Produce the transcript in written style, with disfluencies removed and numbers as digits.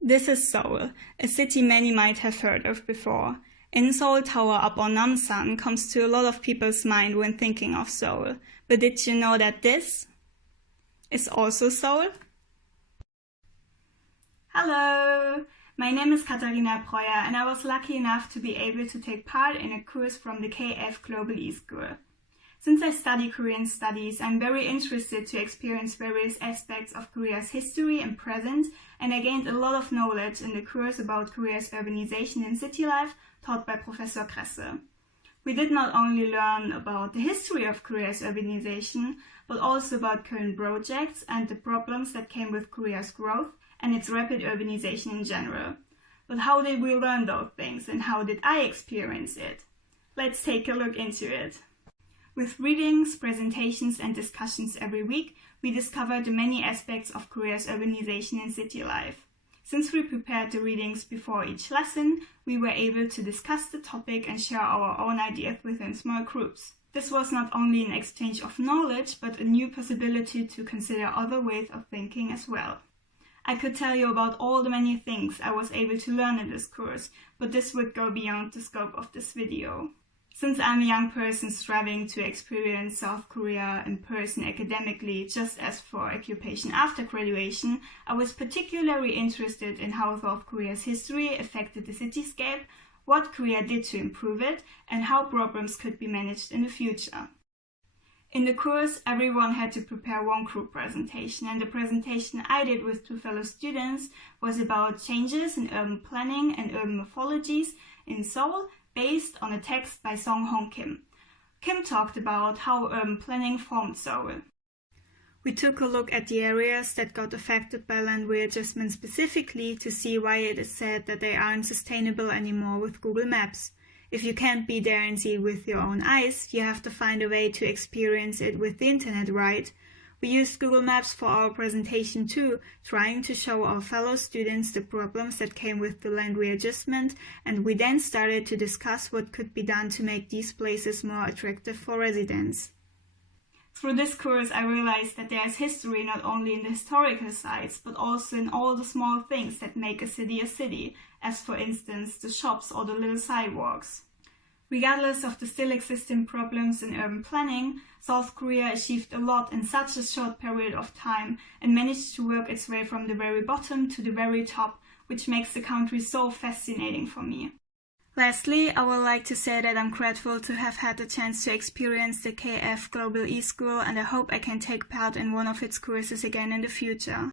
This is Seoul, a city many might have heard of before. In Seoul Tower up on Namsan comes to a lot of people's mind when thinking of Seoul. But did you know that this is also Seoul? Hello! My name is Katharina Bräuer and I was lucky enough to be able to take part in a course from the KF Global e-school. Since I study Korean studies, I'm very interested to experience various aspects of Korea's history and present, and I gained a lot of knowledge in the course about Korea's urbanization and city life taught by Professor Kresse. We did not only learn about the history of Korea's urbanization, but also about current projects and the problems that came with Korea's growth and its rapid urbanization in general. But how did we learn those things and how did I experience it? Let's take a look into it. With readings, presentations and discussions every week, we discovered the many aspects of Korea's urbanization and city life. Since we prepared the readings before each lesson, we were able to discuss the topic and share our own ideas within small groups. This was not only an exchange of knowledge, but a new possibility to consider other ways of thinking as well. I could tell you about all the many things I was able to learn in this course, but this would go beyond the scope of this video. Since I'm a young person striving to experience South Korea in person academically just as for occupation after graduation, I was particularly interested in how South Korea's history affected the cityscape, what Korea did to improve it, and how problems could be managed in the future. In the course, everyone had to prepare one group presentation, and the presentation I did with two fellow students was about changes in urban planning and urban morphologies in Seoul, based on a text by Song-Hong Kim. Kim talked about how urban planning formed Seoul. We took a look at the areas that got affected by land readjustment specifically to see why it is said that they aren't sustainable anymore with Google Maps. If you can't be there and see it with your own eyes, you have to find a way to experience it with the internet, right? We used Google Maps for our presentation too, trying to show our fellow students the problems that came with the land readjustment, and we then started to discuss what could be done to make these places more attractive for residents. Through this course, I realized that there is history not only in the historical sites, but also in all the small things that make a city, as for instance the shops or the little sidewalks. Regardless of the still existing problems in urban planning, South Korea achieved a lot in such a short period of time and managed to work its way from the very bottom to the very top, which makes the country so fascinating for me. Lastly, I would like to say that I'm grateful to have had the chance to experience the KF Global e-school, and I hope I can take part in one of its courses again in the future.